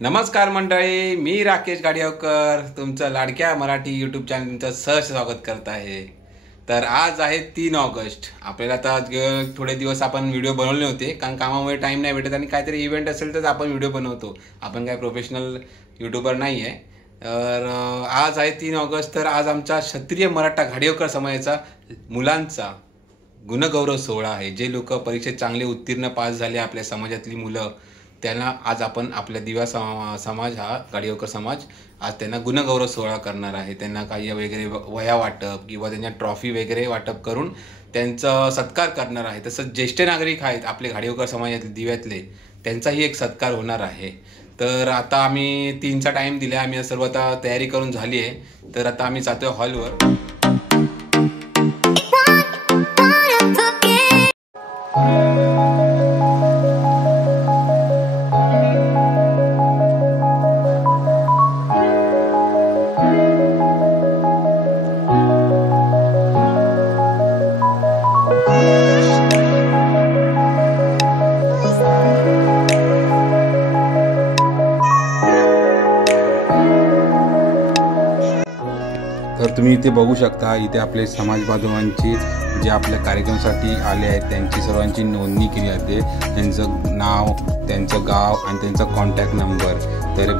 नमस्कार मंडळी, मी राकेश गाडियावकर तुमचं लाडक्या मराठी यूट्यूब चॅनल तुमचं सहर्ष स्वागत करत आहे. तर आज आहे 3 ऑगस्ट. आपल्याला आता थोडे दिवस आपण व्हिडिओ बनवले होते, कारण कामामुळे टाईम नाही भेटत आणि काहीतरी इव्हेंट असेल तर आपण व्हिडिओ बनवतो. आपण काय प्रोफेशनल यूट्यूबर नाही आहे. तर आज आहे 3 ऑगस्ट. तर आज आमचा क्षत्रिय मराठा घाडियावकर समाजाचा मुलांचा गुणगौरव सोहळा आहे. जे लोक परीक्षेत चांगले उत्तीर्ण पास झाले आपल्या समाजातली मुलं, त्यांना आज आपण आपल्या दिव्या समाज हा गाडियावकर समाज आज त्यांना गुणगौरव सोहळा करणार आहे. त्यांना काही वगैरे वह्या वाटप किंवा त्यांच्या ट्रॉफी वगैरे वाटप करून त्यांचा सत्कार करणार आहे. तसंच ज्येष्ठ नागरिक आहेत आपले गाडियावकर समाजातले दिव्यातले, त्यांचाही एक सत्कार होणार आहे. तर आता आम्ही 3चा टाईम दिला. आम्ही सर्व आता तयारी करून झाली आहे. तर आता आम्ही जातोय हॉलवर. तर तुम्ही इथे बघू शकता, इथे आपले समाज बांधवांची जे आपल्या कार्यक्रमासाठी आले आहेत त्यांची सर्वांची नोंदणी केली जाते. त्यांचं नाव, त्यांचं गाव आणि त्यांचा कॉन्टॅक्ट नंबर. तर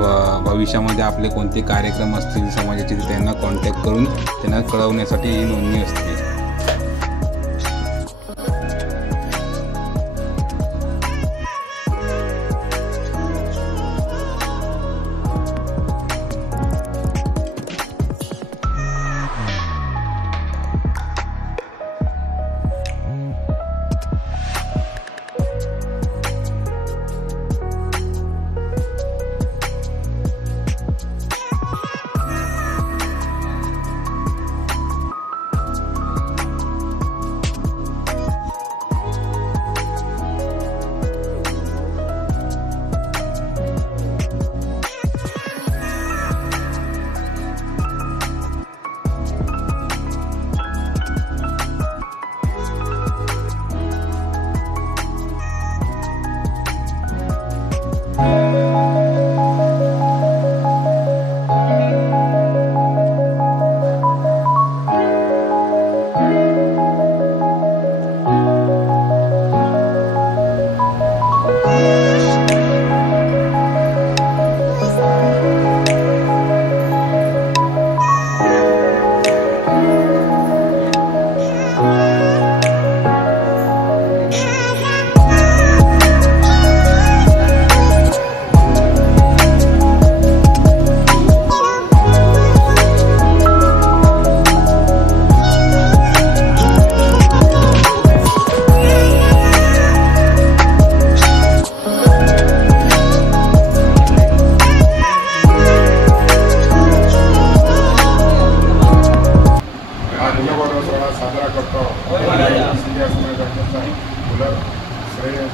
भविष्यामध्ये आपले कोणते कार्यक्रम असतील समाजाचे ते त्यांना कॉन्टॅक्ट करून त्यांना कळवण्यासाठी ही नोंदणी असते.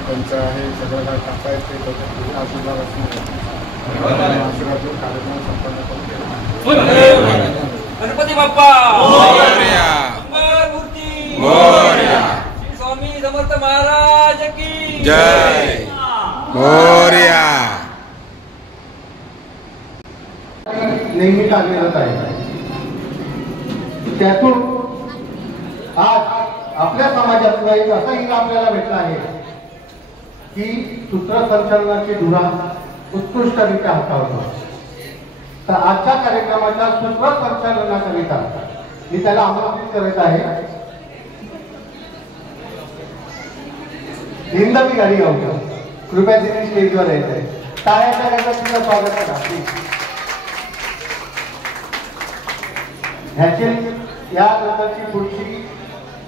त्यांचं आहे सगळं काय टाकता येते त्याच्या आशीर्वाद कार्यक्रम संपन्न करून गणपती बाप्पा श्री स्वामी समर्थ महाराज की जय. मोरया. नेहमी कार्यरत आहे. त्यातून आज आपल्या समाजातला एक असा हिंग आपल्याला भेटला आहे की सूत्रसंचालनाची धुरा उत्कृष्टरित्या हाताळतो. तर आजच्या कार्यक्रमाच्या सूत्रसंचालनाकरिता मी त्याला आमंत्रित करत आहे हिंदवी गाडियावकर. कृपया तिने स्टेजवर येत आहे. टाळ्याच्या गजरात तुझं स्वागत करा. ह्याची या नंतरची पुढची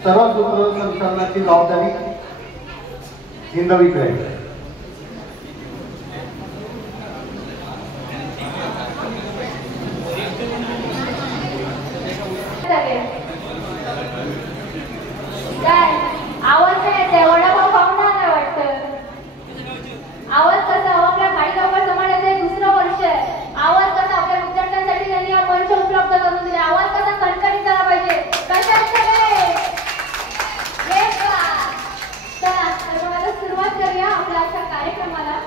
सर्व सूत्रसंचालनाची जबाबदारी हिंदवीकडे आहे. आवाज नाही वडापाव खाऊन नाही वाटतं. आवाज कसा आपल्या गाडियावकर समाजाचे दुसरं वर्ष आहे. आवाज कसा आपल्या विद्यार्थ्यांसाठी त्यांनी हा मंच उपलब्ध करून दिले. आवाज कसा कणकणीत झाला पाहिजे. कशा चला तर मला सुरुवात करूया आपल्या आजच्या कार्यक्रमाला.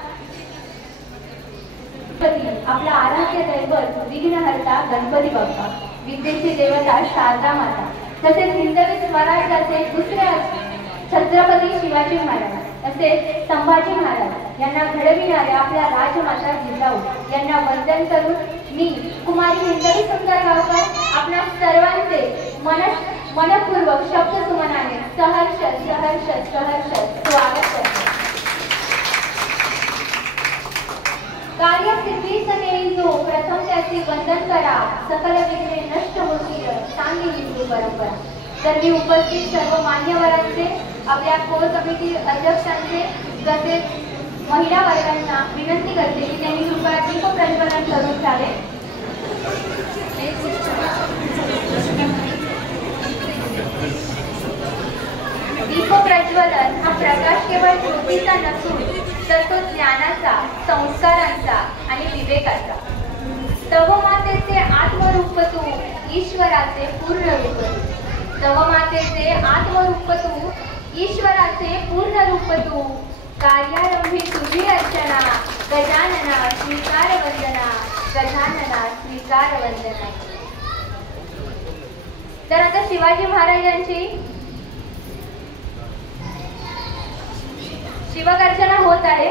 आपला आराध्य दैवत विघ्नहर्ता गणपती बाप्पा, विद्येची देवता शारदा माता, तसेच हिंदवी स्वराज्याचे दुसरे छत्रपती शिवाजी महाराज, तसेच संभाजी महाराज यांना घडविणाऱ्या आपल्या राजमाता जिजाऊ यांना वंदन करून मी कुमारी हिंदवी सुंदर गावकर आपल्या सर्वांचे मनपूर्वक शब्दसुमनाने सहर्ष सहर्ष सहर्ष स्वागत करते. कार्यसिद्धी सनेई जो प्रथम त्याचे वंदन करा, सकल विघ्ने नष्ट होतील सांगी हिंदू परंपरा. तर मी उपस्थित सर्व मान्यवरांचे, आपल्या कोर कमिटी अध्यक्षांचे तसेच महिला वर्गांना विनंती करते की त्यांनी कृपया दीप प्रज्वलन करून घ्यावे. दीप प्रज्वलन हा प्रकाश केवळ ज्योतीचा नसून तर तो ज्ञानाचा, संस्कारांचा आणि विवेकाचा. तव मातेचे आत्मरूप तू, ईश्वराचे पूर्ण रूप तू. तव मातेचे आत्मरूप तू, ईश्वराचे पूर्ण रूप तू. कार्यारंभी तुझी अर्चना, गजानना स्वीकार वंदना, गजानना स्वीकार वंदना. तर आता शिवाजी महाराजांची शिवगर्जना होत आहे.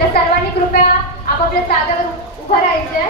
तर सर्वांनी कृपया आपापल्या जागेवर उभं राहायचे.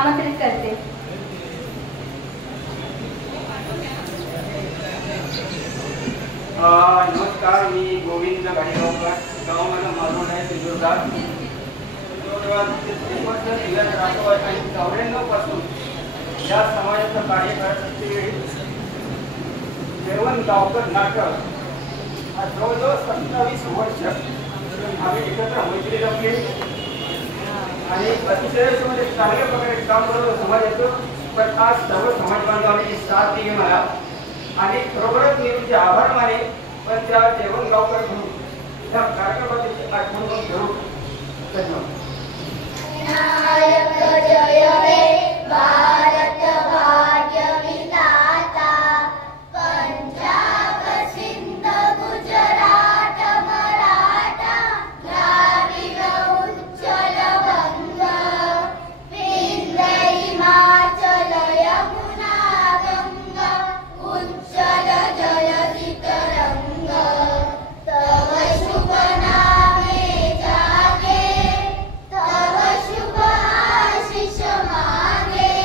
आमंत्रित करते. नमस्कार, मी गोविंद गाडीगावकर, गाव माझं मालवण आहे, सिंधुदुर्ग. आणि 94 पासून या समाजाचं कार्य करत असलेले देवणगावकर नाटक आज जवळजवळ 27 वर्ष आम्ही एकत्र मैत्री जमली आणि अतिशय चांगल्या प्रकारे काम करत समाज येतो. पण आज सर्व समाज बांधवांनी साथ दिली मला आणि खरोखरच मी तुमचे आभार माने. पण त्या देवणगावकर म्हणून त्या कार्यक्रमाची आठवण घेऊ. धन्यवाद. जय हे भारत भाग्य विधाता, पंजाब सिंध गुजरात मराठा द्राविड उच्चल बंग, विंध्य हिमाचल यमुना गंगा, उच्चल जयति तरंग. तव शुभ नामे जागे, तव शुभ आशीष मागे,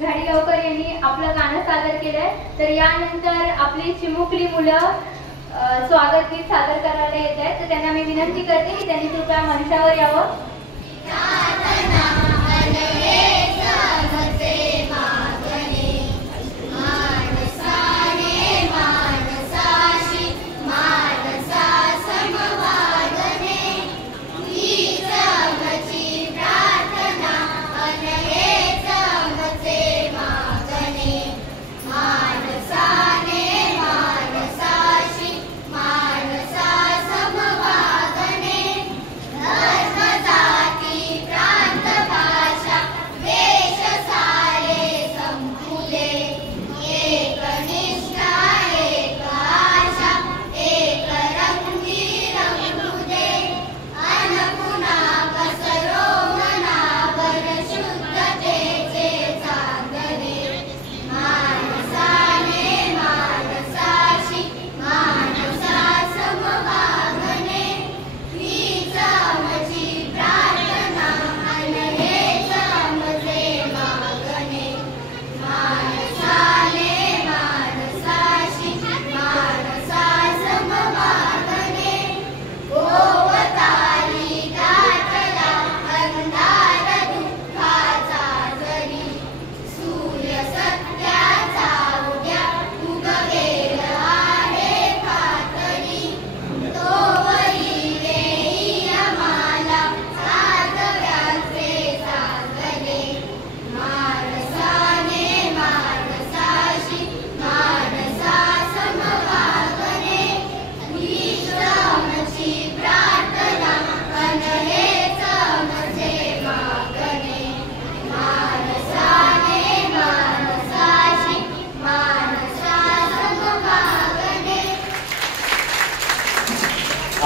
घाडीगावकर यांनी आपलं गाणं सादर केलंय. तर यानंतर आपली चिमुकली मुलं स्वागत गीत सादर करायला येत आहेत. तर त्यांना मी विनंती करते की त्यांनी कृपया मंचावर यावं.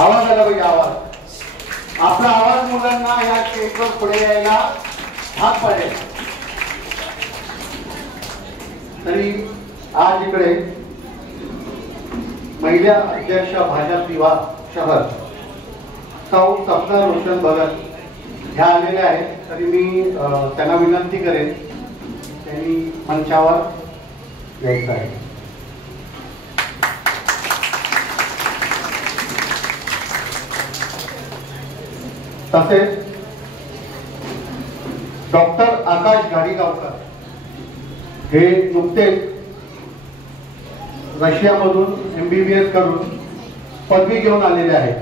आवाज आला पाहिजे, आवाज. आपला आवाज मुलांना या स्टेजवर पुढे यायला भाग पडेल. तरी आज इकडे महिला अध्यक्ष भाजप युवा शहर सौ सपना रोशन भगत ह्या आलेल्या आहेत. तरी मी त्यांना विनंती करेन त्यांनी मंचावर यायचं आहे. तसेच डॉक्टर आकाश घाडीगावकर हे नुकतेच रशियामधून MBBS करून पदवी घेऊन आलेले आहेत.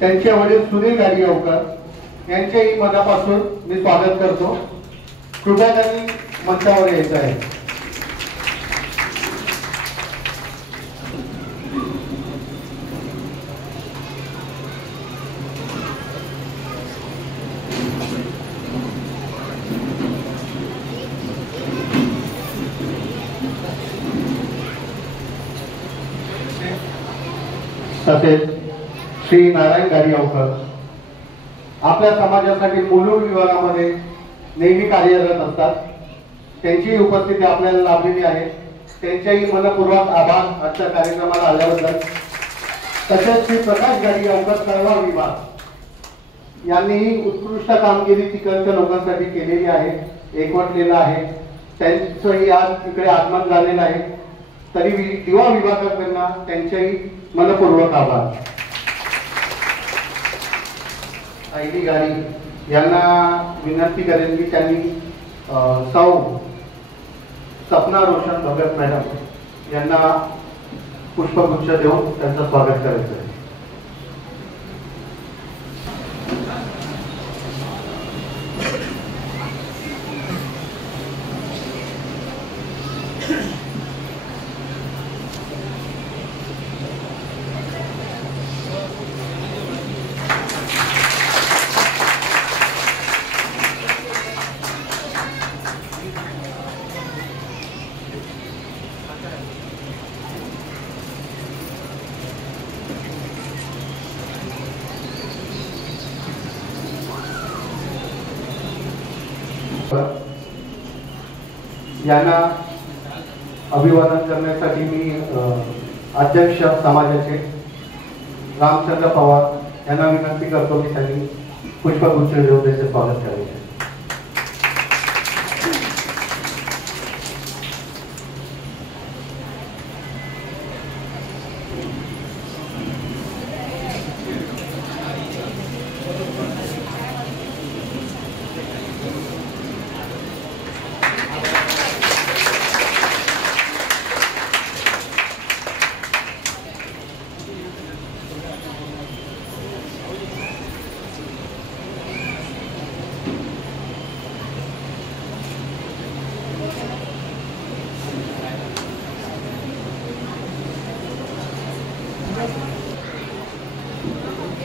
त्यांचे वडील सुनील घाडीगावकर यांचेही मनापासून मी स्वागत करतो. कृपया त्यांनी मंचावर यायचं आहे. तसेच श्री नारायण घाडीगावकर आपल्या समाजासाठी मुलुंड विभागामध्ये नेहमी कार्यरत असतात. त्यांची उपस्थिती आपल्याला लाभलेली आहे. त्यांच्याही मनपूर्वक आभार आजच्या कार्यक्रमाला आल्याबद्दल. तसेच श्री प्रकाश घाडीगावकर तळवा विभाग यांनीही उत्कृष्ट कामगिरी तिकडच्या लोकांसाठी केलेली आहे, एकवटलेलं आहे. त्यांचंही आज इकडे आगमन झालेलं आहे. तरी युवा विभागाकडनं त्यांच्याही मनपूर्वक आभार. आयडी गाडी यांना विनंती करेन की त्यांनी सौ सपना रोशन भगत मॅडम यांना पुष्पगुच्छ देऊन त्यांचं स्वागत करायचं आहे. यांना अभिवादन करण्यासाठी मी अध्यक्ष समाजाचे रामचंद्र पवार यांना विनंती करतो की त्यांनी पुष्पगुच्छ देऊन त्याचे स्वागत करायचे.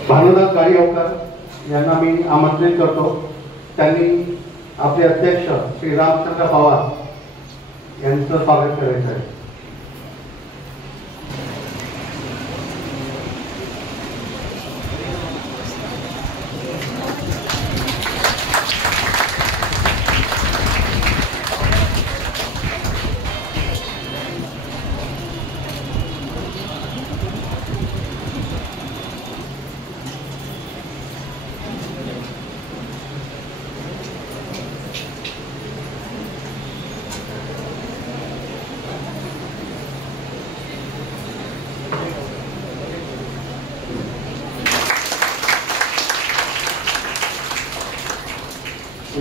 भानुदास गाडीवकर यांना मी आमंत्रित करतो. त्यांनी आपले अध्यक्ष श्री रामचंद्र पवार यांचं स्वागत करायचं आहे.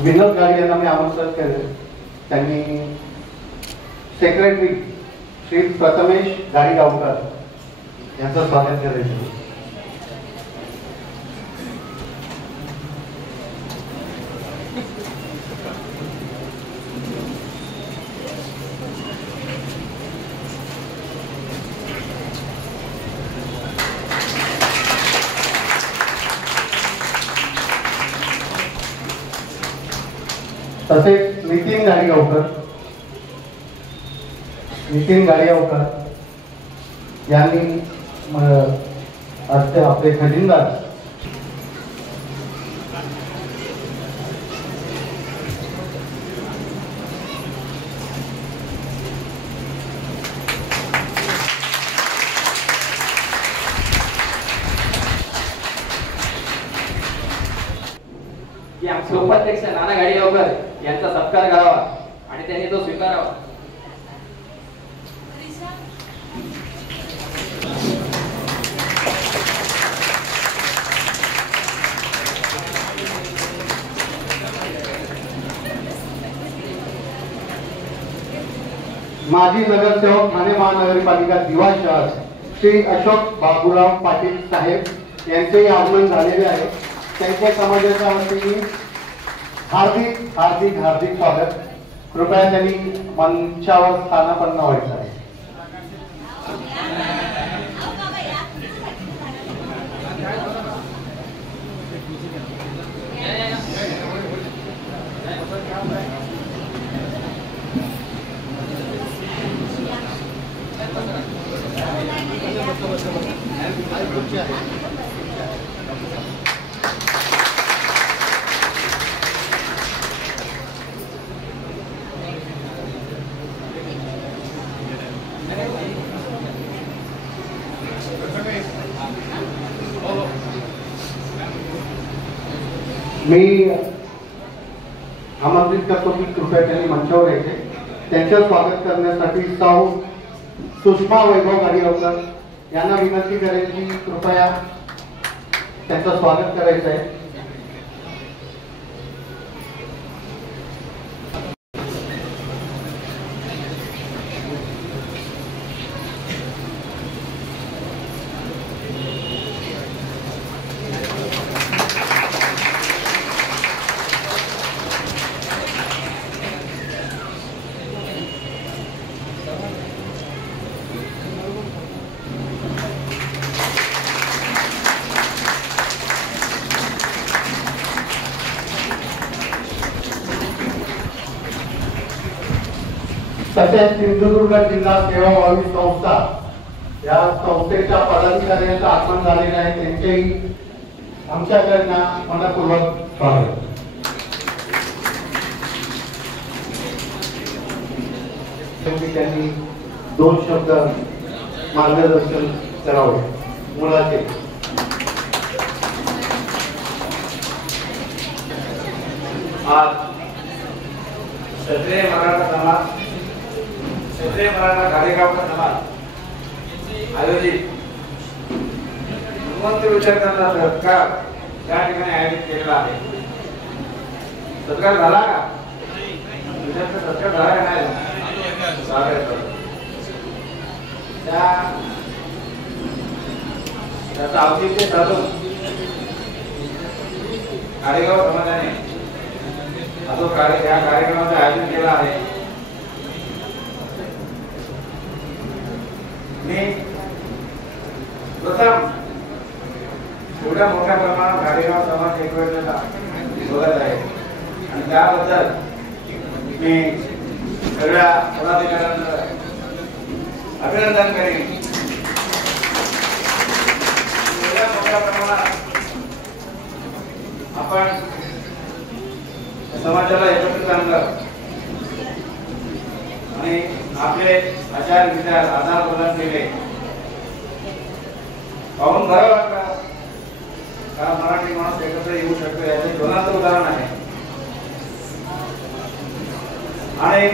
विनोद गाडी यांना मी आमंत्रित केले. त्यांनी सेक्रेटरी श्री प्रथमेश गाडीगावकर यांचं स्वागत करायचं. तसेच नितीन गाडीगावकर यांनी आपले खजिनदार की आमचे उपाध्यक्ष नाना गाडीगावकर यांचा सत्कार करावा आणि त्यांनी तो स्वीकारावा. माजी नगरसेवक ठाणे महानगरपालिका दिवा शहर श्री अशोक बाबूराव पाटील साहेब यांचेही आगमन झालेले आहे. त्यांच्या समाजाच्या वतीने हार्दिक हार्दिक हार्दिक स्वागत. कृपया त्यांनी मंचावर स्थानापन्न व्हायचं आहे. मी आमंत्रित करतो की कृपया त्यांनी मंचावर यायचे. त्यांचं स्वागत करण्यासाठी सौ सुषमा वैभव गाडीगावकर यांना विनंती करायची कृपया त्यांचं स्वागत करायचं आहे. तसेच सिंधुदुर्ग जिल्हा सेवाभावी संस्था या संस्थेच्या पदाधिकाऱ्यांचं आगमन झालेलं आहे. त्यांचेही आमच्याकडनं मनपूर्वक स्वागत. त्यांनी 2 शब्द मार्गदर्शन करावे. मुलाचे आज क्षत्रिय मराठा समाज क्षत्रिय मराठा गाडीगावकर समाज आयोजित श्रीमंत विचारकांचा सत्कार त्या ठिकाणी आयोजित केलेला आहे. सत्कार झाला का? विचारचा सत्कार झाला का नाही? त्याचा औचित्य साधून गाडीगाव समाजाने या कार्यक्रमाचं आयोजन केलं आहे. मी प्रथम एवढ्या मोठ्या प्रमाणात गाडीगाव समाज एकवटलेला बघत आहे आणि त्याबद्दल मी सगळ्या पदाधिकाऱ्यांना अभिनंदन करेन. एवढ्या मोठ्या प्रमाणात आपण समाजाला एकत्रित आणलं आणि आपले आचार विचार आदान प्रदान केले पाहून बरं वाटलं. कारण मराठी माणूस एकत्र येऊ शकतो याचे ज्वलंत उदाहरण आहे. आणि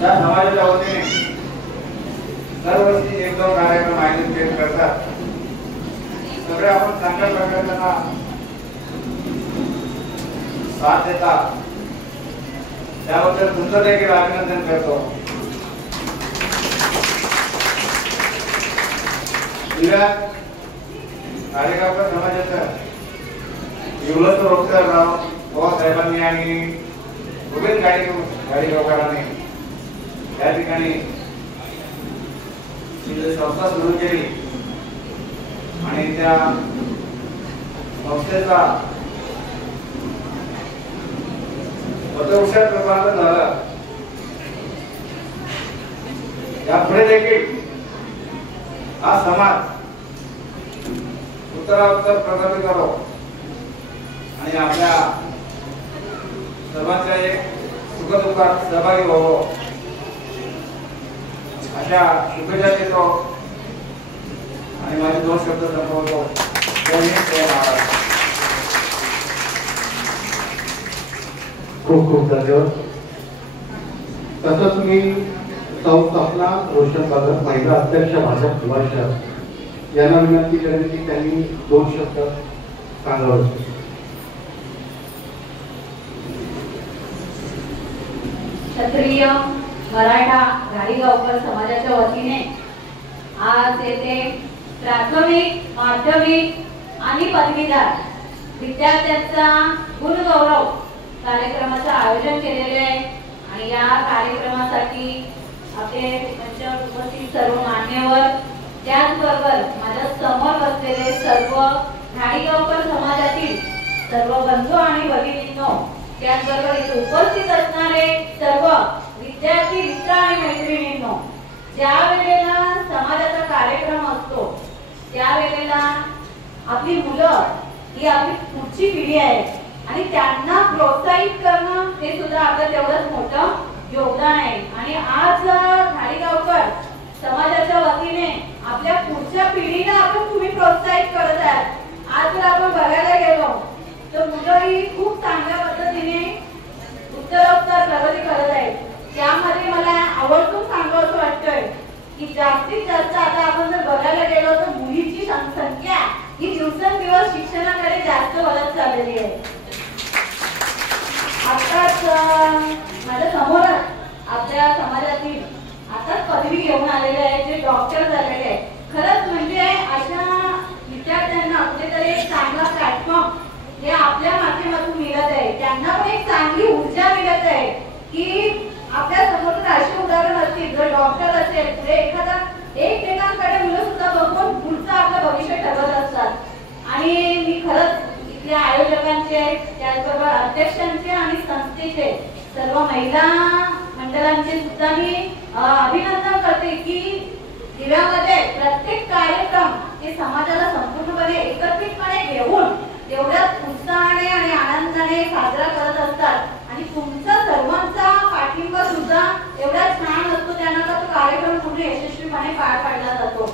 त्या समाजाच्या वतीने दरवर्षी एक दोन कार्यक्रम आयोजित करतात. सगळे आपण चांगल्या प्रकारे त्यांना साथ देतात त्याबद्दल तुमचं देखील अभिनंदन करतो. गाडीगावकर समाजाचं युवलत रोजगारराव पवार साहेबांनी आणि गोविंद गाडीगावकरांनी त्या ठिकाणी संस्था सुरू केली आणि त्या संस्थेचा पतवृक्षात रूपांतर झालं. यापुढे देखील हा समाज उत्तरोत्तर प्रगती करो आणि आपल्या सर्वांच्या एक सुखदुःखात सहभागी व्हावं अशा शुभेच्छा देतो आणि माझे दोन शब्द संपवतो. खूप खूप धन्यवाद. तसंच मी सौ सपना रोशन भगत महिला अध्यक्ष भाजप युवा शहर यांना विनंती करेन की त्यांनी दोन शब्द सांगावे. क्षत्रिय मराठा गाडीगावकर समाजाच्या वतीने आज येथे प्राथमिक माध्यमिक आणि पदवीधर विद्यार्थ्यांचा गुणगौरव कार्यक्रमाचं आयोजन केलेले आहे. आणि या कार्यक्रमासाठी आपले मंचावर उपस्थित सर्व मान्यवर त्याचबरोबर माझ्या समोर बसलेले सर्व गाडीगावकर समाजातील सर्व बंधू आणि भगिनींनो त्याचबरोबर इथे उपस्थित असणारे सर्व विद्यार्थी मित्र आणि मैत्रिणींनो, ज्या वेळेला समाजाचा कार्यक्रम असतो त्यावेळेला आपली मुलं ही आपली पुढची पिढी आहे आणि त्यांना प्रोत्साहित करणं हे सुद्धा आपलं तेवढंच मोठं योगदान आहे. आणि आज गाडीगावकर समाजाच्या वतीने आपल्या पुढच्या पिढीला आपण तुम्ही प्रोत्साहित करत आहात. आज जर आपण बघायला गेलो तर मुलं ही खूप चांगल्या पद्धतीने उत्तरोत्तर प्रगती करत आहेत. त्यामध्ये मला आवर्जून सांगावं वाटतंय की जास्तीत जास्त आता आपण जर बघायला गेलो तर मुलींची संख्या ही दिवसेंदिवस शिक्षणाकडे जास्त वळत चाललेली आहे. आताच माझ्या समोरच आपल्या समाजातील आताच पदवी घेऊन आलेले आहेत जे डॉक्टर झालेले आहेत. खरंच म्हणजे अशा विद्यार्थ्यांना कुठेतरी एक चांगला प्लॅटफॉर्म हे आपल्या माध्यमातून मिळत आहे. त्यांना पण एक चांगली ऊर्जा मिळत आहे की आपल्या समोर अशी उदाहरण असतील जर डॉक्टर असेल पुढे एखादा एकमेकांकडे मुलं सुद्धा बघून पुढचं आपलं भविष्य ठरवत असतात. आणि मी खरंच इथल्या आयोजकांचे त्याचबरोबर अध्यक्षांचे आणि संस्थेचे सर्व महिला मंडळांचे सुद्धा मी अभिनंदन करते की दिव्यामध्ये प्रत्येक कार्यक्रम हे समाजाला संपूर्णपणे एकत्रितपणे घेऊन तेवढ्याच उत्साहाने आणि आनंदाने साजरा करत असतात. आणि तुमचा सर्वांचा पाठिंबा सुद्धा एवढा छान असतो त्यांना तो कार्यक्रम पूर्ण यशस्वीपणे पार पाडला जातो.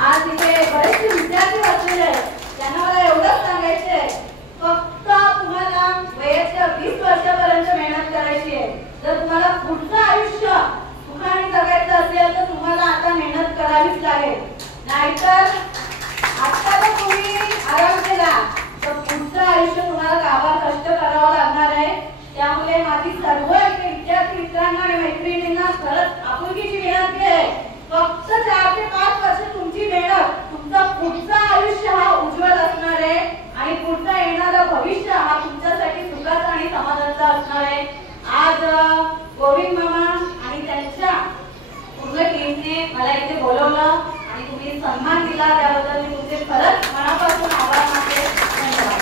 आज इथे बरेचसे विद्यार्थी बसलेले आहेत. त्यांना मला एवढंच सांगायचं आहे फक्त तुम्हाला वयाच्या 20 वर्षापर्यंत मेहनत करायची आहे. जर तुम्हाला पुढचं आयुष्य सुखाने जगायचं असेल तर तुम्हाला आता मेहनत करावीच लागेल. नाहीतर आता तर तुम्ही आराम केला तर पुढचं आयुष्य तुम्हाला गावात कष्ट करावं लागणार आहे. त्यामुळे माझी सर्व विद्यार्थी मित्रांना आणि मैत्रिणींना खरंच आपुलकीची विनंती आहे फक्त 4 ते 5 वर्ष तुमची मेहनत तुमचा पुढचं आयुष्य हा उज्ज्वल असणार आहे आणि पुढचं येणारं भविष्य हा तुमच्यासाठी सुखाचा आणि समाधानाचा असणार आहे. आज गोविंद मामा आणि त्यांच्या पूर्ण टीमने मला इथे बोलवलं आणि तुम्ही सन्मान दिला त्याबद्दल मी तुमचे खरंच मनापासून आभार मानते. धन्यवाद.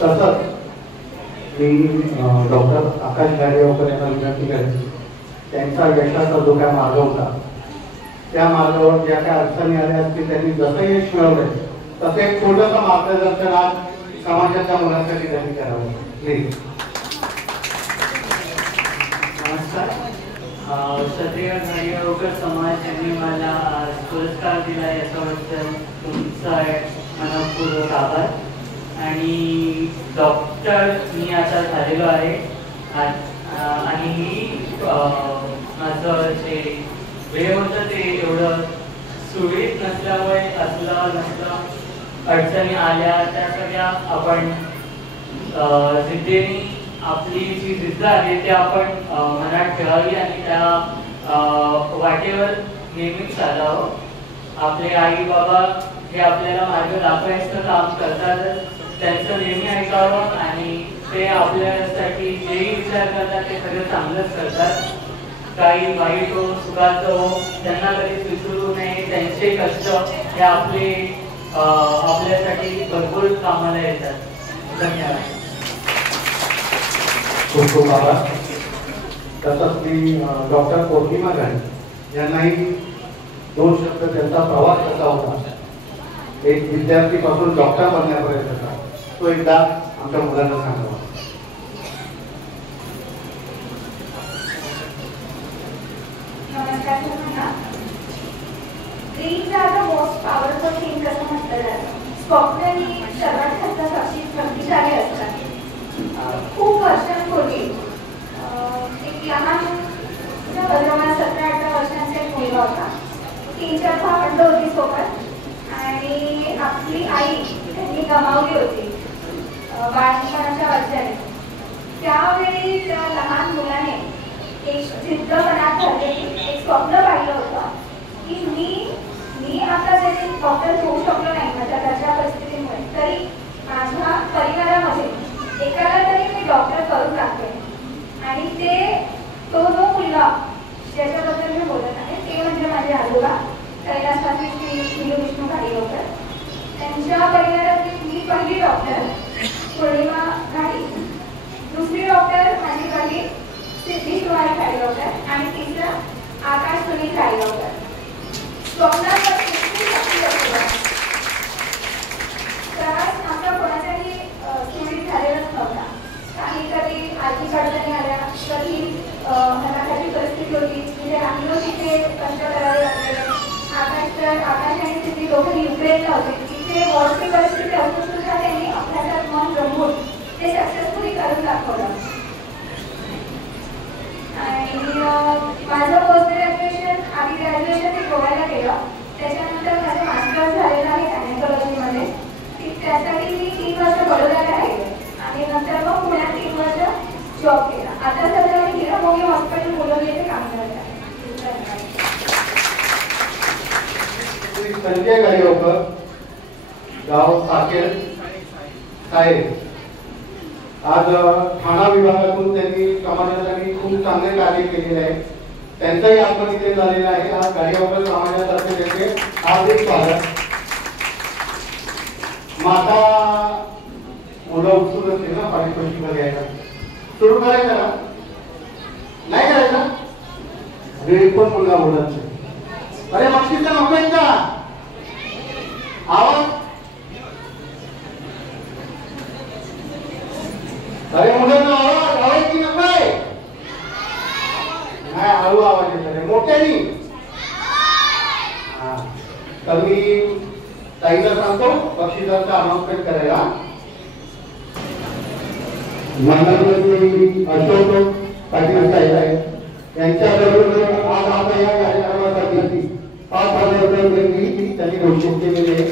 तसंच मी डॉक्टर आकाश गाडीवकर यांना विनंती करेन, त्यांचा यशाचा जो काय मार्ग होता त्या मार्गावर ज्या काही अडचणी आल्या असतील त्यांनी जसं यश मिळवलंय तसं एक छोटंसं मार्गदर्शन आज समाजाच्या मुलांसाठी त्यांनी करावं. प्लीज. नमस्कार. क्षत्रिय गाडीवकर समाज यांनी मला पुरस्कार दिला याच्याबद्दल तुमचा मनपूर्वक आभार. आणि डॉक्टर मी आता झालेलो आहे आणि माझं जे वेळ होतं ते एवढं सुरळीत नसल्यामुळे नसलं अडचणी आल्या त्या सगळ्या आपण जिद्दीने आपली जी जिद्द आहे ते आपण मनात ठेवावी आणि त्या वाटेवर नेहमीच चालावं. आपले आई बाबा हे आपल्याला मार्ग दाखवायचं काम करतातच, त्यांचं नेहमी ऐकावं आणि ते आपल्यासाठी जेही विचार करतात ते सगळं चांगलंच करतात. काही वाईट हो सुखात हो त्यांना कधीच विसरू नये. त्यांचे कष्ट हे आपल्यासाठी भरपूर कामाला येतात. धन्यवाद. खूप खूप आभार. तसंच मी डॉक्टर पौर्णिमा गाडी यांनाही 2 शब्द त्यांचा प्रवास कसा होता, एक विद्यार्थीपासून डॉक्टर बनण्यापर्यंतचा, तो एकदा आमच्या मुलांना सांगावा. नमस्कार सगळ्यांना. Dreams are the most powerful thing असं म्हटलं जातं. स्वप्न ही सर्वात जास्त शक्तिशाली असतात. खूप वर्षांपूर्वी एक लहान 17-18 वर्षांचा एक मुलगा होता. 3-4 भावंड होती सोबत आणि आपली आई त्यांनी गमावली होती बाळपणाच्या वर्षाने. त्यावेळी त्या लहान मुलाने एक जिद्द मनात धरलेली, एक स्वप्न पाहिलं होतं की मी आता जरी डॉक्टर होऊ शकलो नाही माझ्या घरच्या परिस्थितीमुळे, तरी माझ्या परिवारामध्ये एकाला तरी मी डॉक्टर करून टाकेन. आणि तो जो मुलगा ज्याच्याबद्दल मी बोलत आहे ते म्हणजे माझे आजोबा कैलासवासी श्री विष्णू गाडीवकर. त्यांच्या परिवारातली मी पहिली डॉक्टर पौर्णिमा गाडी, दुसरी डॉक्टर माझी बहीण सिद्धी कुमारी गाडीवकर आणि तिसरा आकाश सुनील गाडीवकर. स्वप्नात प्रवास आमचा कोणाच्याही सुरळीत झालेलाच नव्हता. कधी आर्थिक अडचणी आल्या, कधी घराची परिस्थिती होती तिथे राहिलो तिथे कष्ट करावे लागलेले. आकाश आणि सिद्धी दोघे युक्रेनला होते, तिथे वॉरची परिस्थिती असून सुद्धा त्यांनी अभ्यासात मन रमवून ते सक्सेसफुली करून दाखवलं. आणि माझं पोस्ट ग्रॅज्युएशन आधी ग्रॅज्युएशन मी गोव्याला केलं. त्याच्यानंतर माझं मास्टर्स झालेलं आहे गायनेकॉलॉजीमध्ये. त्यासाठी मी 3 वर्ष बडोद्याला राहिले आणि नंतर मग पुण्यात 3 वर्ष जॉब केला. आता सध्या मी हिरामोगी हॉस्पिटल बोलवले येथे काम करत आहे. संजय गाडीवकर, गाव साकेर साहेब, आज ठाणा विभागातून त्यांनी समाजासाठी खूप चांगले कार्य केलेले आहे. त्यांचाही आपण इथे झालेला आहे. आज गाडीवकर समाजातर्फे त्यांचे हार्दिक स्वागत. माता मुलं उत्सुक असतील ना पारितोषिक घ्यायला, सुरू करायचं ना, नाही करायचं. वेळ पण मुलगा बोलत नाही. अरे बक्षीस नको आहे का आवाज? अरे मुलांना आवाज आवाज की नको आहे? नाही, हळू आवाज येत आहे, मोठ्यानी. हा, तर मी ताईला सांगतो बक्षिसाचं अनाउन्समेंट करायला. माननीय अशोक पाटील साहेब आहेत, यांच्याबरोबर आज आता या कार्यक्रमासाठी 5,000 रुपये त्यांनी घोषित केलेले.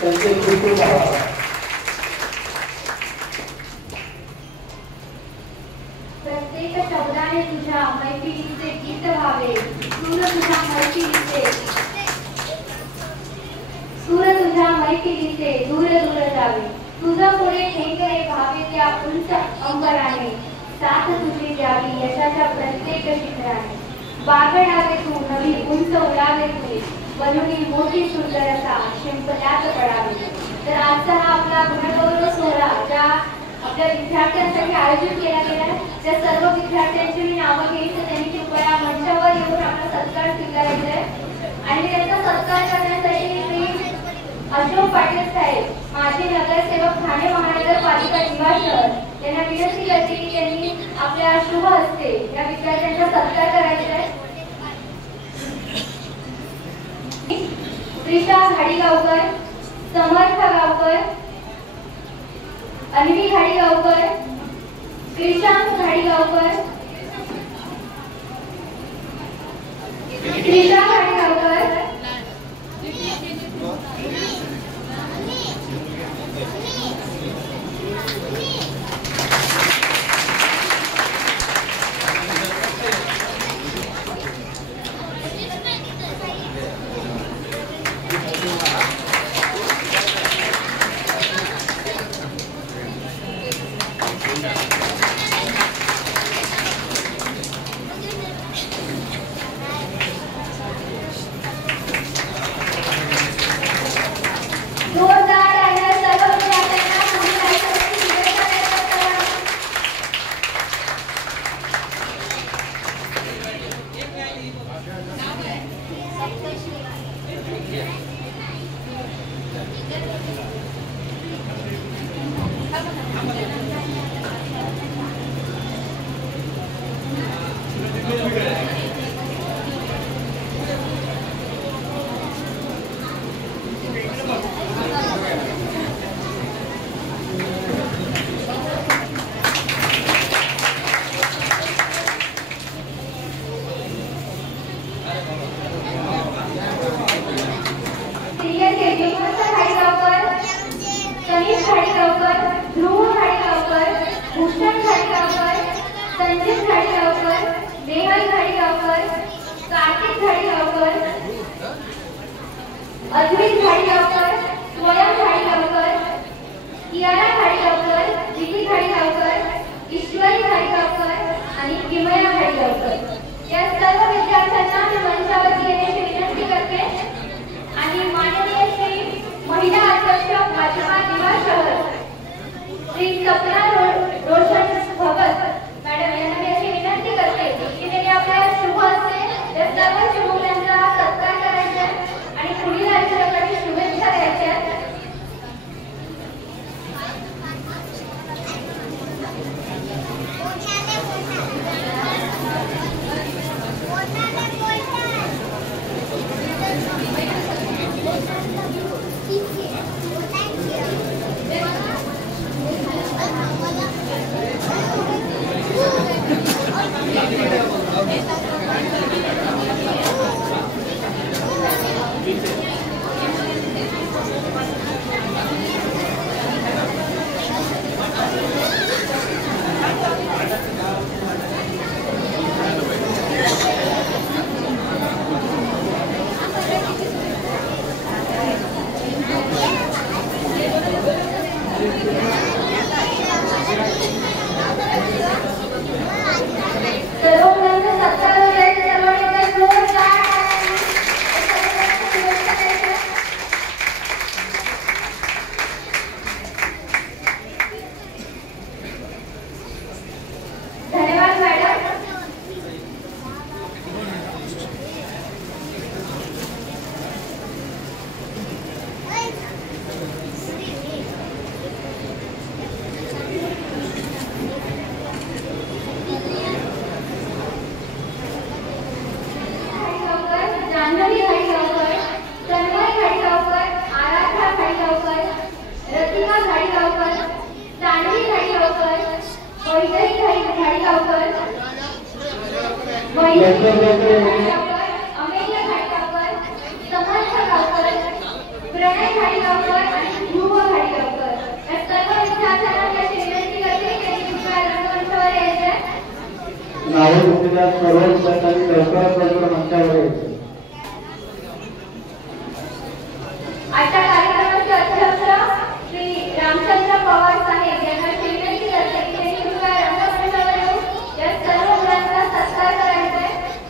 त्यांचे खूप खूप आभार. प्रत्येक शब्दाने तुझ्या मैफिलीचे गीत व्हावे, सूर तुझ्या मैफिलीचे दूर दूर जावे. तुझं पुढे ठेंगणे भावे त्या उंच अंबराने, साथ तुझी द्यावी यशाच्या प्रत्येक शिखराने. बागडावे तू नवी उंच उडावे तू बनवली मोठी सुंदर असा शिंपल्यात पडावे. तर आजचा हा आपला गुणगौरव सोहळा ज्या आपल्या विद्यार्थ्यांसाठी आयोजित केला गेला आहे, त्या सर्व विद्यार्थ्यांची मी नावं घेईन तर त्यांनी कृपया मंचावर येऊन आपला सत्कार स्वीकारायचा आहे. आणि त्यांचा सत्कार करण्यासाठी मी अशोक पाटील साहेब, माजी नगरसेवक, ठाणे महानगरपालिका निवास शहर, त्यांना विनंती करते की त्यांनी आपल्या शुभ हस्ते या विद्यार्थ्यांचा सत्कार करायचा आहे. त्रिशा घाडीगावकर, समर्थ गावकर, अन्वी घाडीगावकर, क्रिशांत घाडीगावकर, त्रिशा घाडीगावकर, अद्वित घाडीगावकर, स्वयं घाडीगावकर, कियारा घाडीगावकर, दिदी घाडीगावकर, ईश्वरी घाडीगावकर आणि किमया घाडीगावकर या सर्व विद्यार्थ्यांना मी मंचावर येण्याची विनंती करते. आणि माननीय श्री महिला अध्यक्ष भाजपा निवास शहर श्री सपना रोशन भगत मॅडम यांना मी अशी विनंती करते की त्यांनी आपल्या शुभ हस्ते या सर्व शुभमुलांचा सत्कार करायचा आणि पुढील आयुष्यासाठी शुभेच्छा द्यायच्या.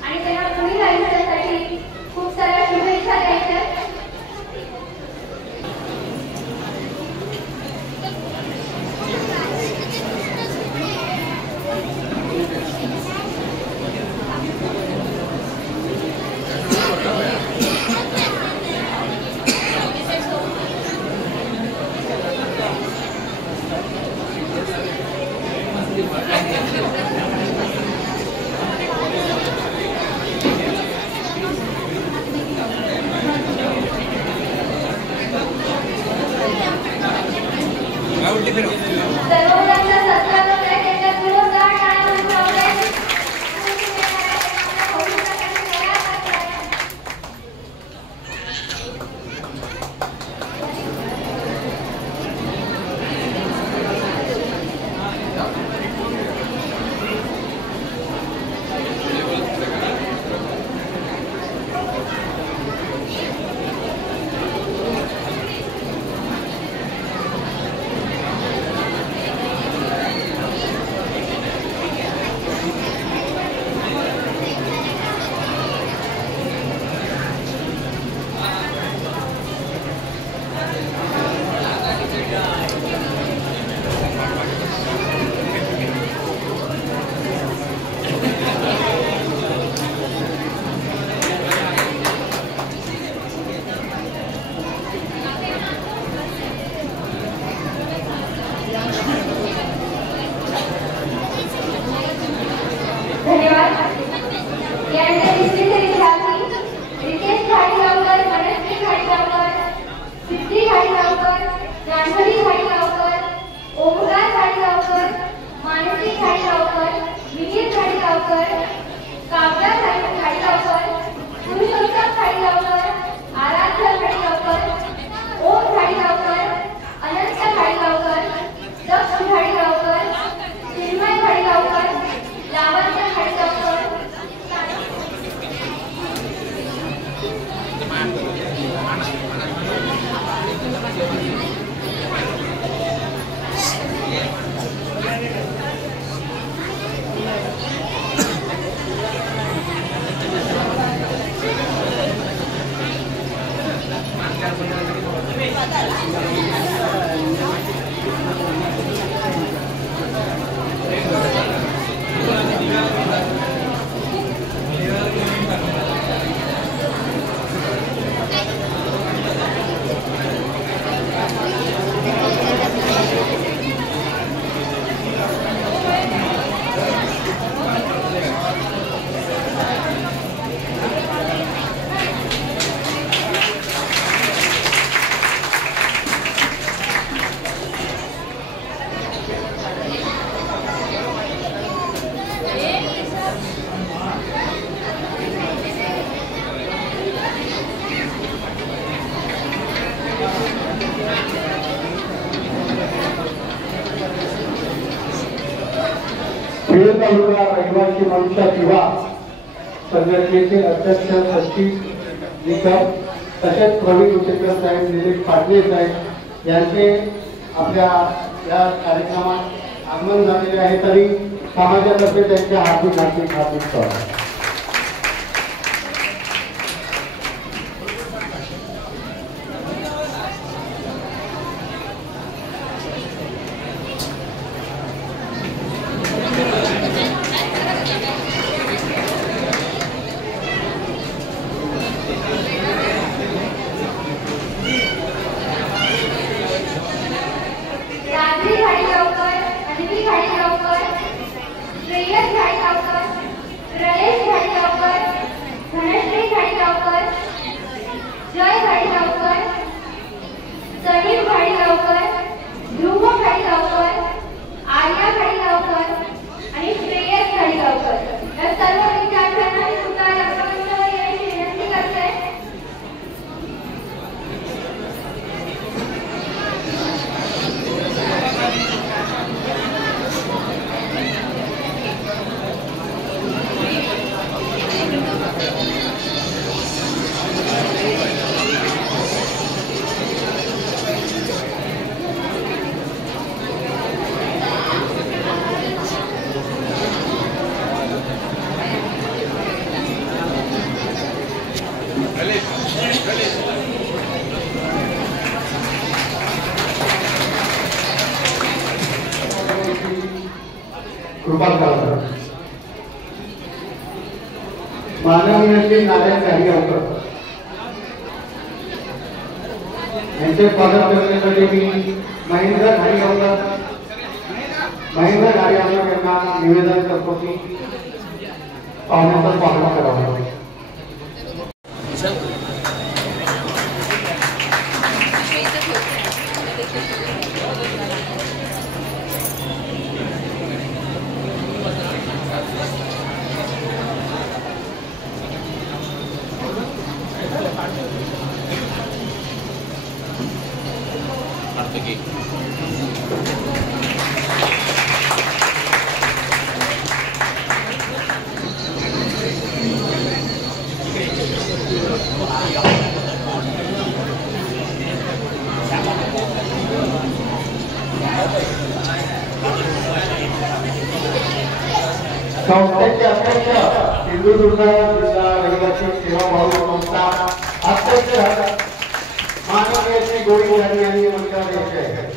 आणि त्यांना काव्या खाडीगावकर, पुरुषोत्तम खाडीगावकर, आराध्य खाडीगावकर, ओम खाडीगावकर, अनंत खाडीगावकर, दक्ष खाडीगावकर, चिन्मय खाडीगावकर, लावण्य खाडीगावकर, खेड तालुका रहिवासी मंच किंवा संघटनेचे अध्यक्ष सचिव निकम तसेच प्रवीण उचेकर साहेब, दिलीप पाटील साहेब यांचे आपल्या या कार्यक्रमात आगमन झालेले आहे, तरी समाजातर्फे त्यांचे हार्दिक स्वागत. रात्री खाडीगावकर, अन्वी खाडीगावकर, श्रेयस खाडीगावकर, रमेश खाडीगावकर, धनश्री खाडीगावकर, जय खाडीगावकर, समीर खाडीगावकर, ध्रुव खाडीगावकर, आर्या खाडीगावकर आणि श्रेयस खाडीगावकर या सर्व विद्यार्थ्यांना मी सुद्धा रंगमंचावर येण्याची विनंती करते. कृपा करा. माननीय श्री नारायण खाडीगावकर यांचे स्वागत करण्यासाठी मी महेंद्र खाडीगावकर यांना निवेदन करतो की पाहुण्यांचं स्वागत करावं. संस्थेचे अध्यक्ष सिंधुदुर्ग जिल्हा रहिवासी सेवाभावी संस्था अध्यक्ष माननीय श्री गोविंद यांनी मंचावर यायचे आहे.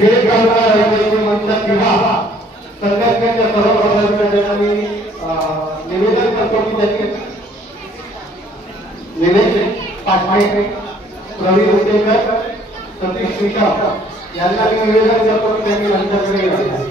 खेड तालुका रहिवासी मुलींचा विवाह संघटनेच्या सर्व पदाधिकाऱ्यांना मी निवेदन करतो की त्यांनी निलेश पाटणे, प्रवीण उद्देकर, सतीश श्रीकांत यांना मी निवेदन करतो की त्यांनी आमच्याकडे यावे.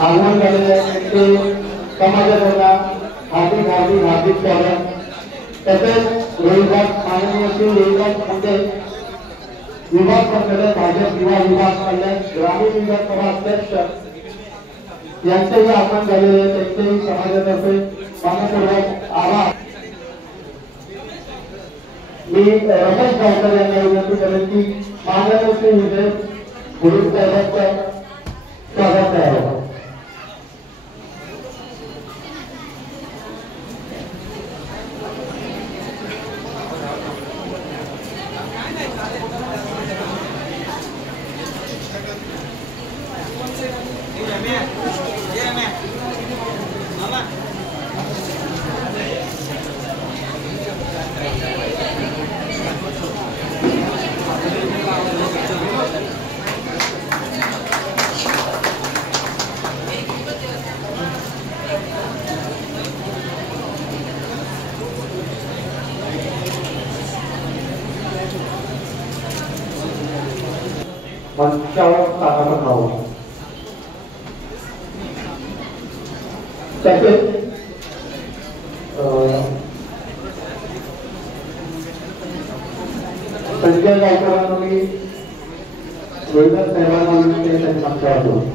आगमन झालेले आहे समाजाला हार्दिक हार्दिक हार्दिक स्वागत. तसेच रोहिदास माननीय श्री रोहिदास मुंडे विभाग प्रमुख भाजप युवा विभाग कल्याण ग्रामीण विभाग सभा अध्यक्ष यांचेही आगमन झालेले आहे. त्यांचेही समाजातर्फे मनपूर्वक आभार. मी रमेश गावकर यांना विनंती करेन की माननीय श्री विजय गुरु साहेबांचं स्वागत आहे. मंचावर स्थानापन्न व्हावं. तसेच संजय गायकवाडांनी विविध साहेबांना त्यांनी मंचावर ठेवलं.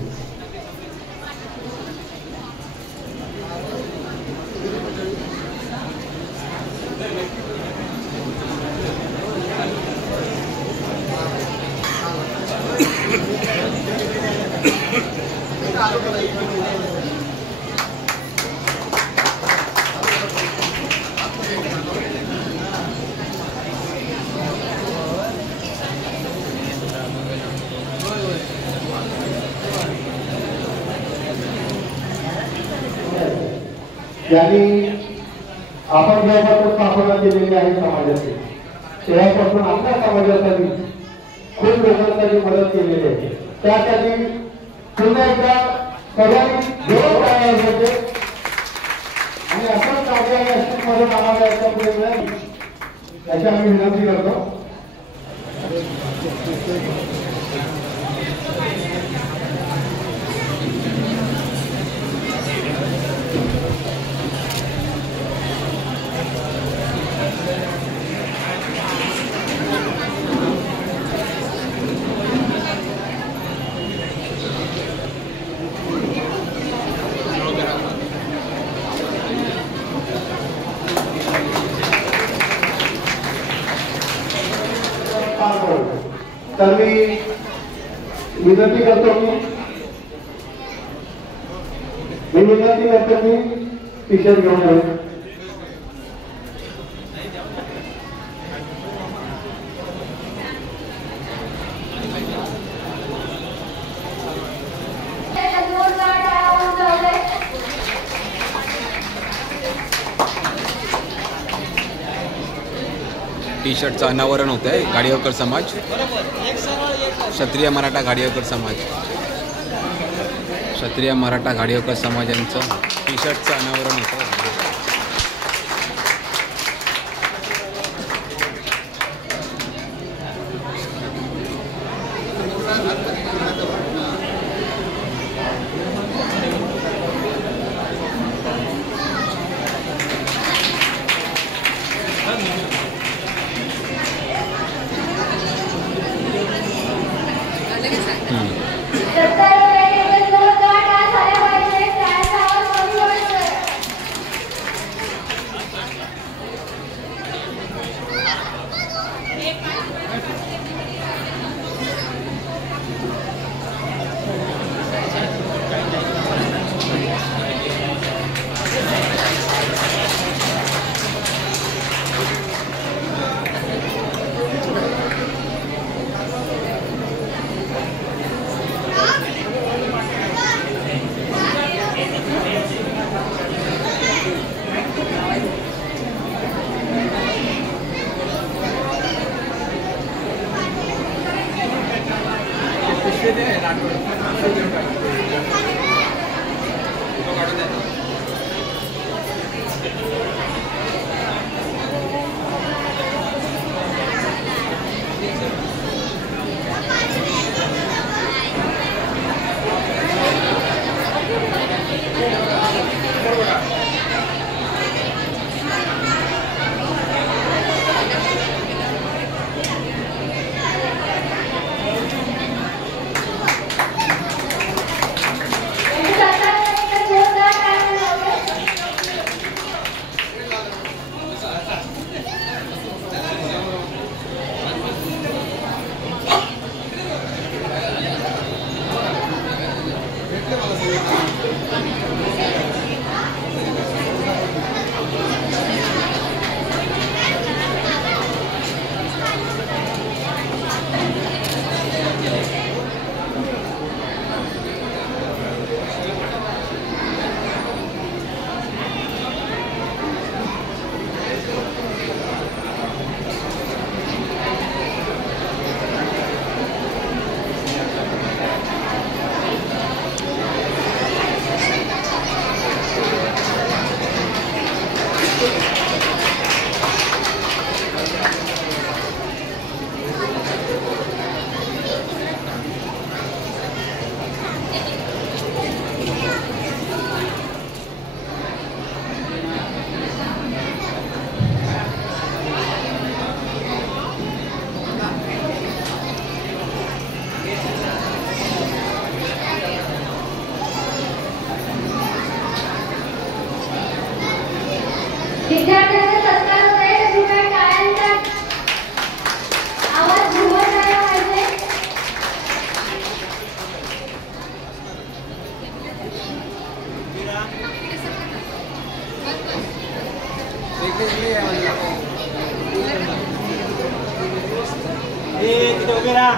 यांनी आपण जेव्हापासून स्थापना केलेली आहे समाजाची तेव्हापासून आपल्या समाजासाठी खूप लोकांसाठी मदत केलेली आहे. त्यासाठी पुन्हा एकदा सगळ्यांनी जोर करायला पाहिजे आणि असंच कार्य आणि अशीच मदत आम्हाला याच्यापुढे मिळेल याची आम्ही विनंती करतो. तर मी विनंती करतो मी टी शर्ट घेऊन येऊ. टी शर्टचं अनावरण होत आहे. गाडीवकर समाज, क्षत्रिय मराठा गाडीवकर समाज, क्षत्रिय मराठा गाडीवकर समाज यांचं टी शर्टचं अनावरण होतं. तिथे उभे राहा.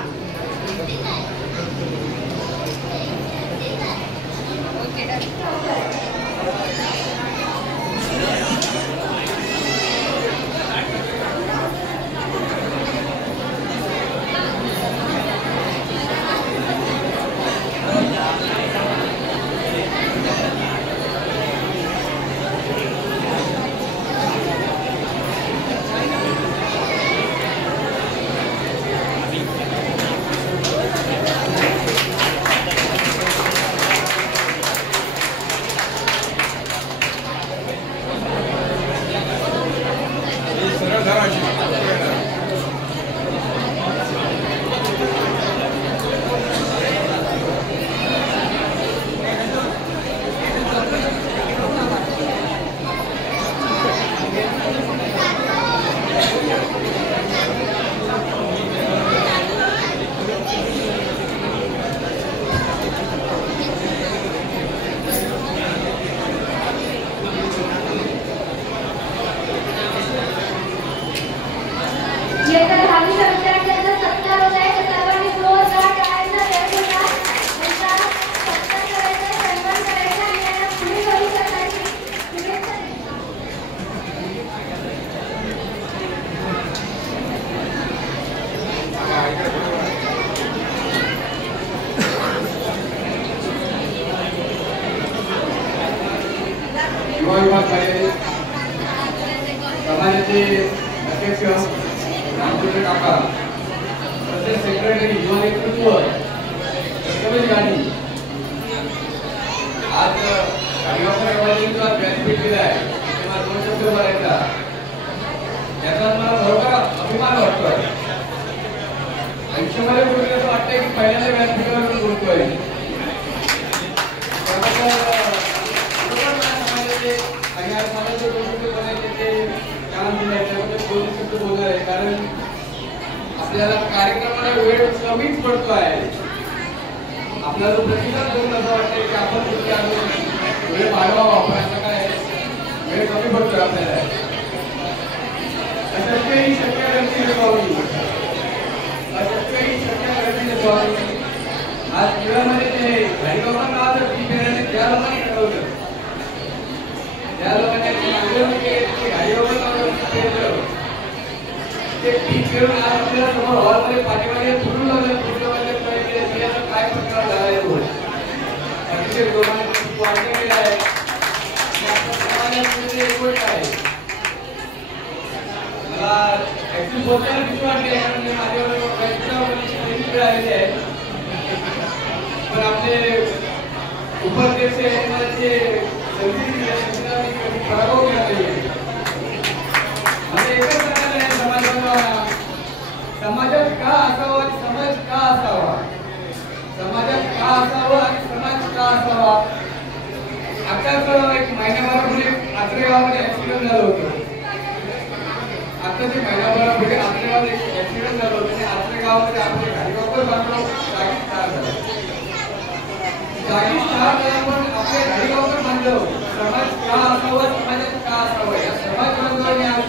समाजाचे अध्यक्ष रामचंद्र काका, तसेच सेक्रेटरी युवा नेतृत्व रमेश गांधी, आज गाडीवापरवाल्यांचा व्यासपीठ दिला आहे तेव्हा 2 शब्द बोलायचा, याचा मला खरोखर अभिमान वाटतोय. आयुष्यामध्ये बोलले असं वाटतंय की पहिल्यांदा व्यासपीठावर बोलतोय. कारण आपल्याला कार्यक्रमाला वेळ कमीच पडतो आहे. आपल्याला प्रतिसाद देऊन असं वाटतंय की आपण वेळ वाढवावा, वापरायचा काय वेळ कमी पडतोय आपल्याला. अशक्यही शक्य गतीने व्हावी, अशक्यही शक्य गतीने व्हावी. आज खेळामध्ये ते गाडीवापर नावाचं पीक घेण्याने त्या लोकांनी ठरवलं, त्या लोकांनी आंदोलन केले, गाडीवापर नावाचं केलं. ते पीक घेऊन आज आपल्याला समोर हॉलमध्ये पाठीमागे फुटून लागले पाहिजे. याचा काय प्रकार झाला आहे रोज अतिशय जोराने वाढला गेला आहे. समाजामध्ये एक गोष्ट आहे, मला ऍक्च्युअली बोलताना भीती वाटते कारण माझ्यावर आलेले आहे. पण आपले उपाध्यक्ष यांचे पराभव केला पाहिजे. एकच प्रकार आहे समाजात का असावा आणि समाज का असावा, समाजात का असावा आणि समाज का असावा. आताच एक महिन्याभरापूर्वी आत्रे गावामध्ये ऍक्सिडेंट झालं होतं. आताच महिन्याभरापूर्वी आत्रे गावात एक ऍक्सिडेंट झालं होतं आणि आत्रे गावामध्ये आपले गाडीवापर बांधव जागीच ठार झाला. जागीच ठार झाला. पण आपले गाडीवापर बांधव समाज का असावा, समाजात का असावा, या समाज बांधवांनी आज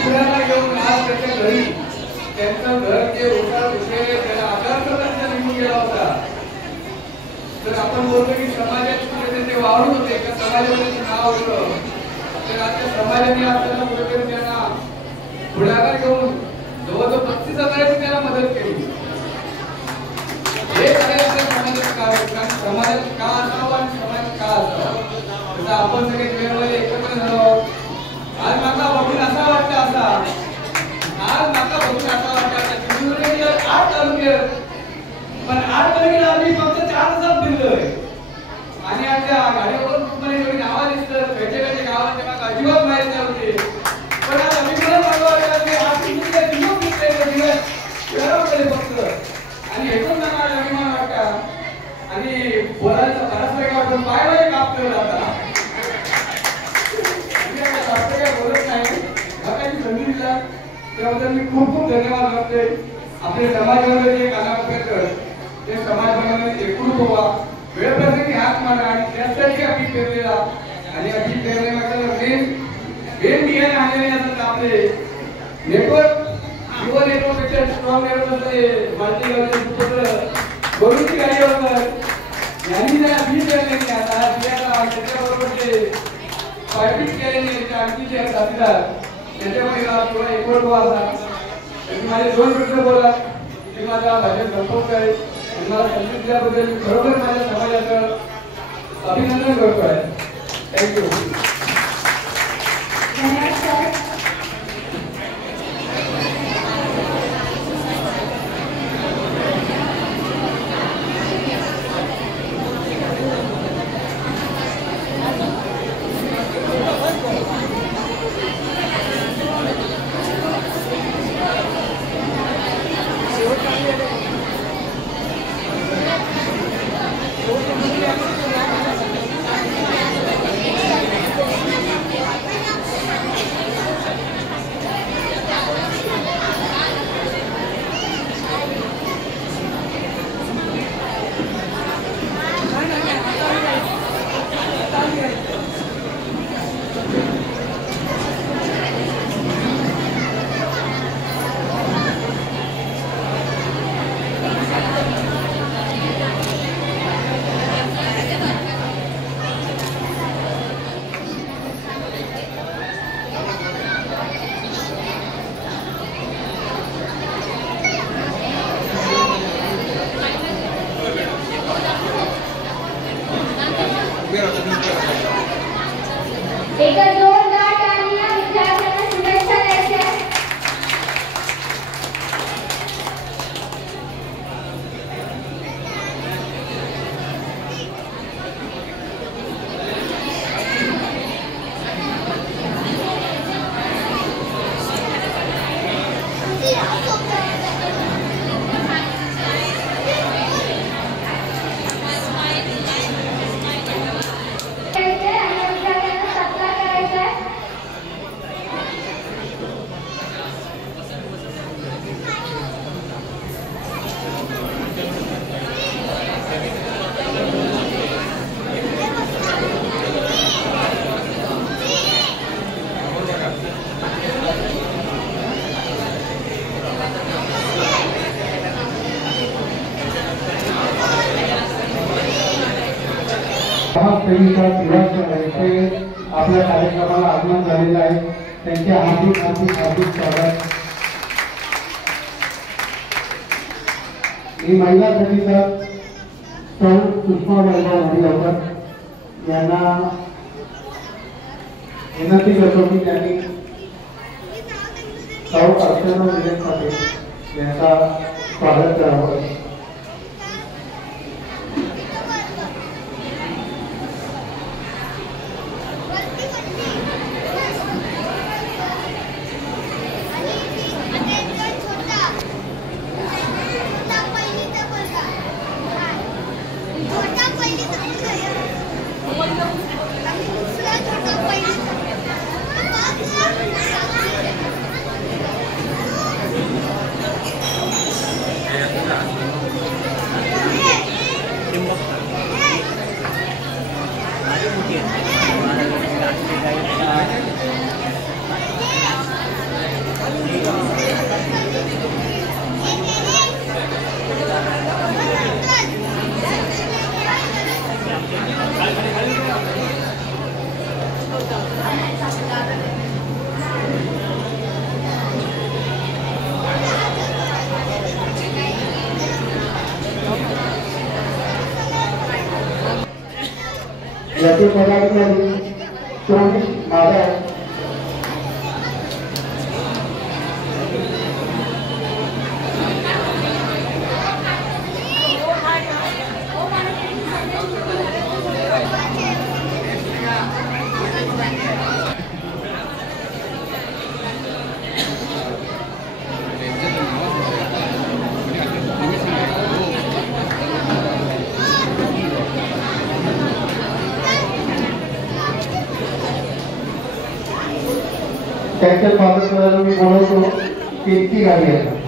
पुण्याला घेऊन आज त्याच्या घरी त्यांचं घर जे होता विषय त्याला आधार त्यांचा निघून गेला होता. तर आपण बोलतो की समाजात ते वावरून होते का समाजामध्ये नाव होतं, तर आता समाजाने आपल्याला कुठेतरी त्यांना पुढाकार घेऊन जवळजवळ 35,000ची त्यांना मदत केली. हे सगळ्या समाजात का असावं आणि समाज का असावा. तसं आपण सगळे वेळेमध्ये एकत्र झालो. आज माका बघून असा वाटतं असा, आज माका बघून असा वाटतं 8 तालुक्यात, पण 8 तालुक्याला आम्ही फक्त 4 तासात फिरलोय. आणि आमच्या गाडीवर एवढी नावं दिसतात, वेगवेगळ्या गावांचे माका अजिबात माहित नव्हते. पण आज आम्ही मला फक्त आणि हेतून नका अभिमान वाटता आणि बोलायचं बराच वेळ वाटून पायामध्ये काप करत आता बोलत नाही. संधी दिला त्याबद्दल मी खूप खूप धन्यवाद करते. आपले समाजामध्ये जे कानावर ते समाज बनवण्यात एकरूप व्हावा, वेळ प्रसंगी हात मारा आणि त्यासाठी आम्ही केलेला आणि अशी प्रेरणा मेन बियाणे आणलेले असतात आपले नेटवर्क युवा नेटवर्कपेक्षा स्ट्रॉंग नेटवर्क असते मालतीगावचे सुपुत्र गोविंदची गाडी होतात यांनी ज्या बी केलेली आता बियाला त्याच्याबरोबर ते पायपीट केलेली आणखी जे साथीदार त्याच्यामध्ये किंवा एकवट असतात त्यांनी माझे 2 प्रश्न बोला की माझा भाषण संपवत आहे आणि मला संधी दिल्याबद्दल खरोखर माझ्या समाजाचं अभिनंदन करतो आहे थँक्यू एका जोरदार टाळ्या विद्यार्थ्यांना शुभेच्छा द्यायच्या आपल्या कार्यक्रमाला आगमन झालेलं आहे त्यांचे हार्दिक स्वागत मी महिलांसाठीचा सौ सुषमा वैभव वडिलकर यांना विनंती करतो की त्यांनी सौ अर्चना विजय पाटील यांचा स्वागत करावं याचे पदाधिकारी सोनिश माधव त्यांच्या स्वागत करायला मी बोलवतो कीर्ती गाडी आहे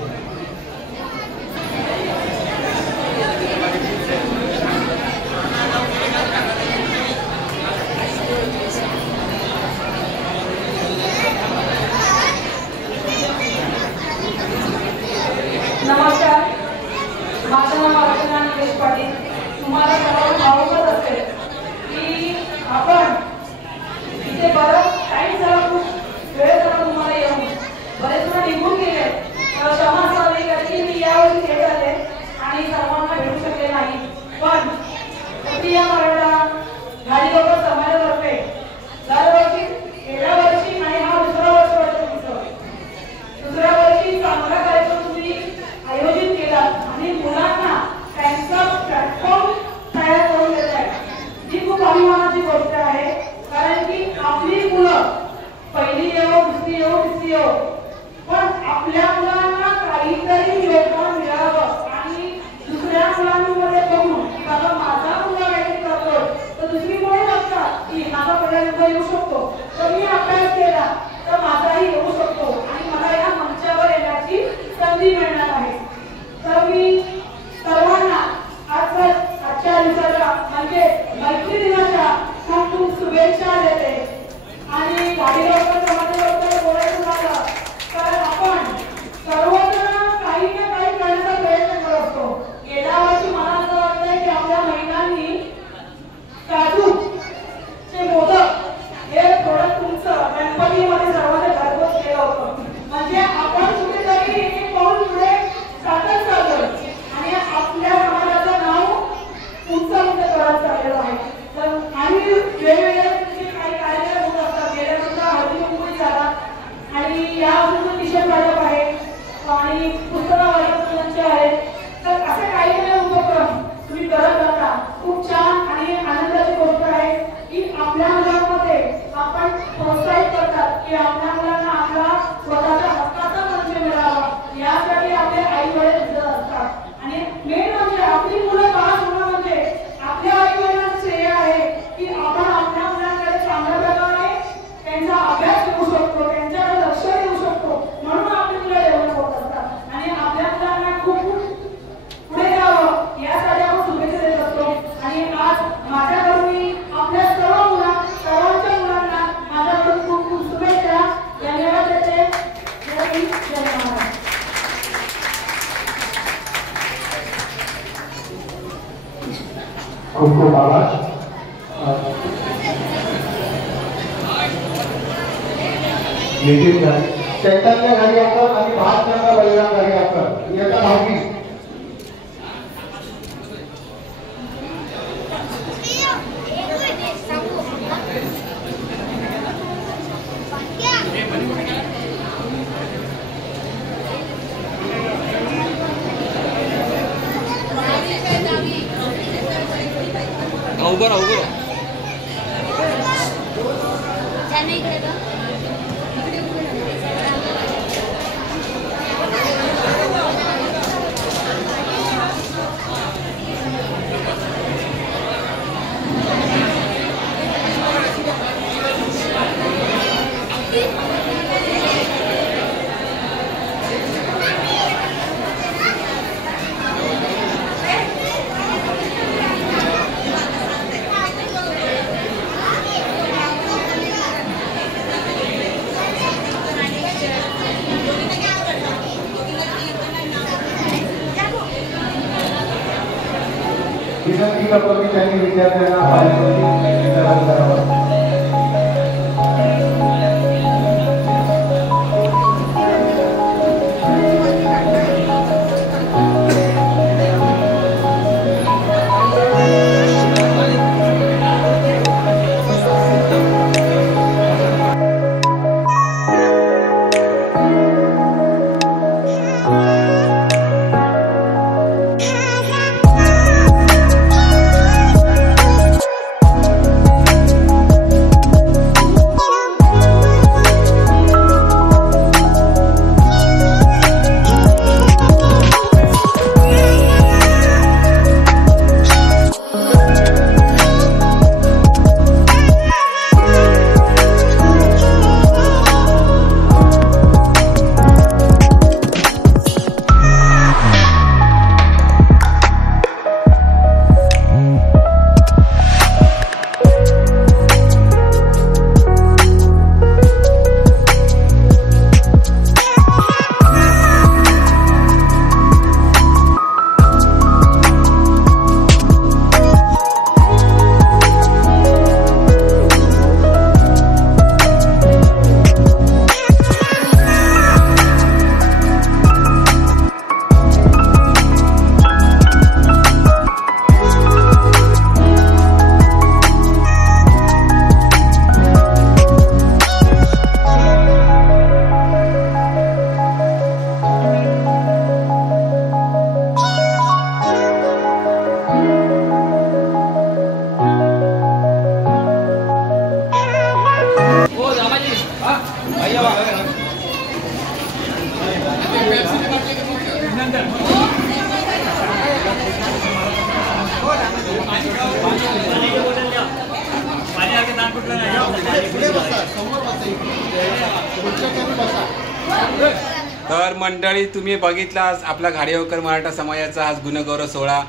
दिवसाच्या म्हणजे मैत्री दिनाच्या खूप खूप शुभेच्छा देते. आणि गाडी लवकर समाजाबद्दल बोलायचं झालं तर आपण सर्वजण काही ना काही करण्याचा प्रयत्न करत असतो. गेल्या वर्षी मला असं वाटतंय की आपल्या महिलांनी काजूचे मोदक हे प्रोडक्ट तुमचं गणपतीमध्ये सर्वांना घरपोच केलं होतं. म्हणजे आपण कुठेतरी एक पाऊल पुढे टाकत चाललोय आणि आपल्या समाजाचं नाव उंच करत चाललेलं आहे. तर आणि वेगवेगळे काही कार्यक्रम होत असतात. गेल्यानंतर हळदी कुंकू झाला आणि या अजून टी-शर्ट वाटप आहे आणि पुस्तकं वाटप आहेत. तर असे काही उपक्रम तुम्ही करत राहता. खूप छान आणि आनंदाची गोष्ट आहे की आपल्या मुलांमध्ये आपण प्रोत्साहित करतात की आपल्या मुलांना आपला स्वतःच्या हक्काचा परिचय मिळावा यासाठी आपले आई वडील झटत असतात. आणि मेन म्हणजे आपली मुलं पास होणं म्हणजे आपल्या आई वडिलांचं श्रेय आहे की आपण आपल्या मुलांकडे चांगल्या प्रकारे त्यांचा अभ्यास करू शकतो, त्यांच्याकडे लक्ष देऊ शकतो. म्हणून आपली मुलं डेव्हलप होत असतात आणि आपल्या मुलांना खूप पुढे जावं यासाठी आपण शुभेच्छा देत असतो. आणि आज माझ्याकडून आपल्या सर्वांच्या मुलांना माझ्याकडून खूप खूप शुभेच्छा. धन्यवाद देते. जय हिंद, जय महाराष्ट्र. खूप खूप आभार. नितीन चैतन्य गाडीकर आणि भातचंद्र बलिराम गाडीकर याचा भावकी त्यांनी विद्यार्थ्यांना तर मंडळी तुम्ही बघितला आपला घाडीवकर मराठा समाजाचा आज गुणगौरव सोहळा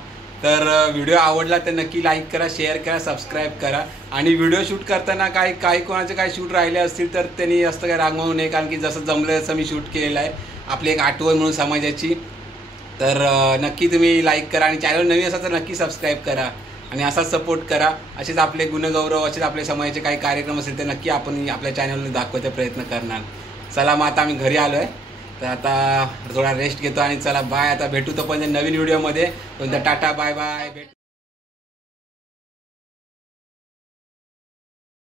तर व्हिडिओ आवडला तर नक्की लाईक करा, शेअर करा, सबस्क्राईब करा. आणि व्हिडिओ शूट करताना काही कोणाचे काही शूट राहिले असतील तर त्यांनी असं काय रागवू नये, कारण की जसं जमलं तसं मी शूट केलेलं आहे, आपली एक आठवण म्हणून समाजाची. तर नक्की तुम्ही लाईक करा आणि चॅनल नवीन असेल तर नक्की सबस्क्राईब करा आणि असाच सपोर्ट करा. असेच आपले गुणगौरव, असेच आपल्या समाजाचे काही कार्यक्रम असेल तर नक्की आपण आपल्या चॅनलने दाखवायचा प्रयत्न करणार. चला मग आता आम्ही घरी आलो आहे, तर आता थोडा रेस्ट घेतो आणि चला बाय. आता भेटू तो पण नवीन व्हिडिओमध्ये. टाटा, बाय बाय, भेट.